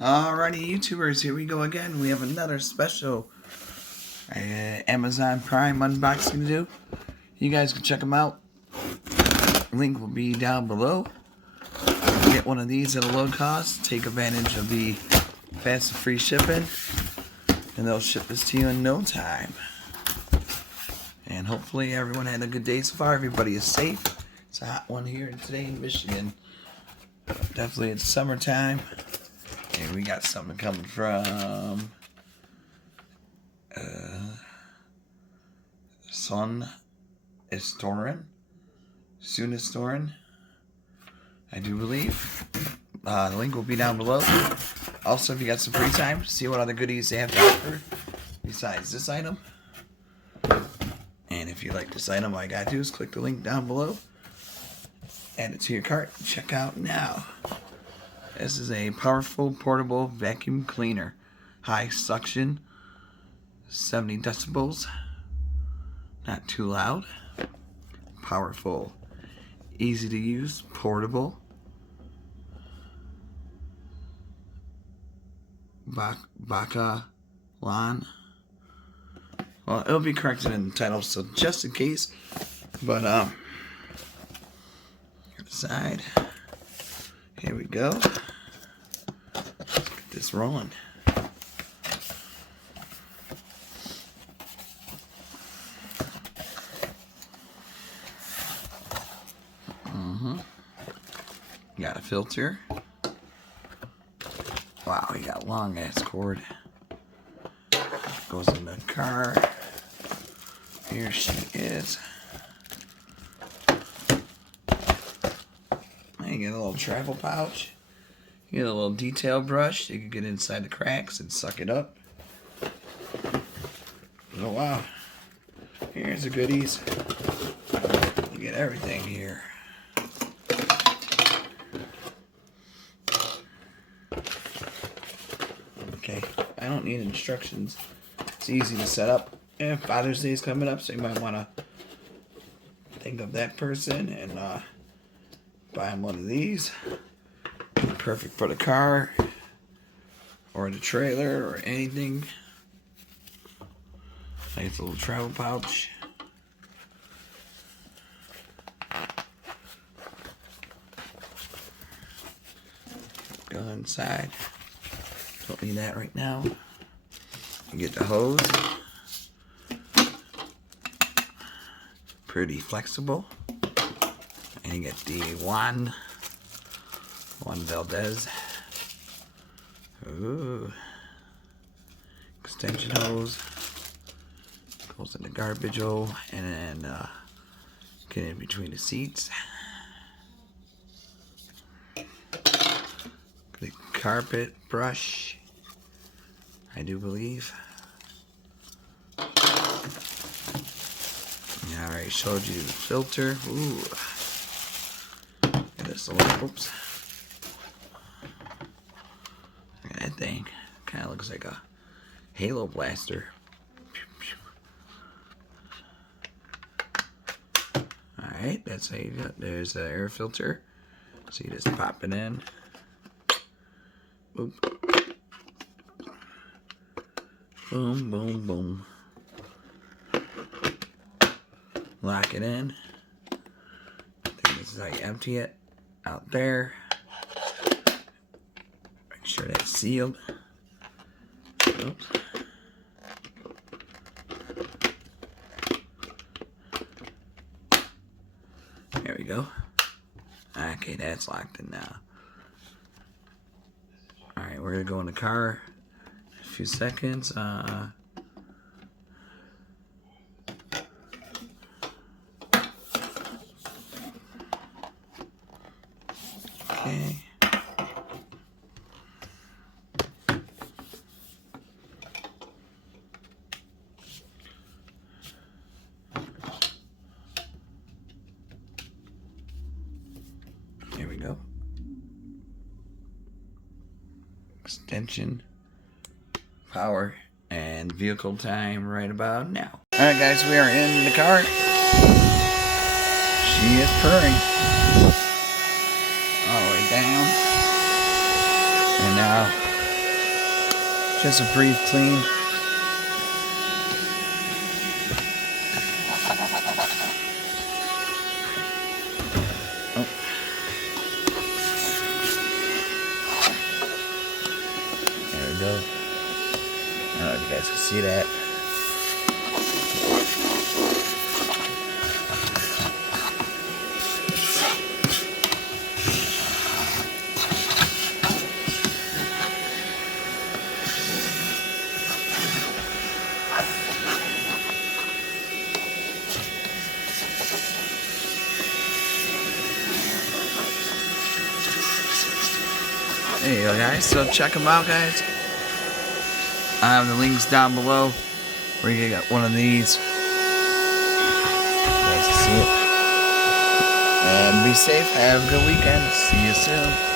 Alrighty, YouTubers, here we go again. We have another special Amazon Prime unboxing to do. You guys can check them out. Link will be down below. Get one of these at a low cost. Take advantage of the fast and free shipping. And they'll ship this to you in no time. And hopefully everyone had a good day so far. Everybody is safe. It's a hot one here today in Michigan. Definitely it's summertime. And we got something coming from Sunistorin, I do believe. The link will be down below. Also, if you got some free time, see what other goodies they have to offer besides this item. And if you like this item, all you gotta do is click the link down below, add it to your cart, and check out now. This is a powerful portable vacuum cleaner. High suction, 70 decibels, not too loud. Powerful, easy to use, portable. Baucatlan. Well, it'll be corrected in the title, so just in case. But aside, here we go. Let's get this rolling. Got a filter. Wow, he got long ass cord. Goes in the car. Here she is. You get a little travel pouch. You get a little detail brush. You can get inside the cracks and suck it up. Oh wow. Here's the goodies. You get everything here. Okay, I don't need instructions. It's easy to set up. And Father's Day is coming up, so you might want to think of that person and buy him one of these. Perfect for the car or the trailer or anything. Nice little travel pouch. Go inside. Don't need that right now. You get the hose. Pretty flexible. And you get the Juan Valdez. Ooh. Extension hose. Goes in the garbage hole and then get in between the seats. The carpet brush, I do believe. Yeah, I already showed you the filter. Ooh. Look at this little, oops. Look at that thing. Kind of looks like a Halo blaster. Alright, that's how you got. There's the air filter. So you just pop it in. Boop. Boom, boom, boom. Lock it in. I think this is how you empty it. Out there. Make sure that's sealed. Oops. There we go. Okay, that's locked in now. Alright, we're gonna go in the car in a few seconds. Okay. Here we go. Extension, power, and vehicle time right about now. Alright guys, we are in the car. She is purring. All the way down. And now Just a brief clean. Oh. There we go. I don't know if you guys can see that. There you go, guys. So check them out, guys. I have the links down below where you can get one of these. You guys can see it. And be safe. Have a good weekend. See you soon.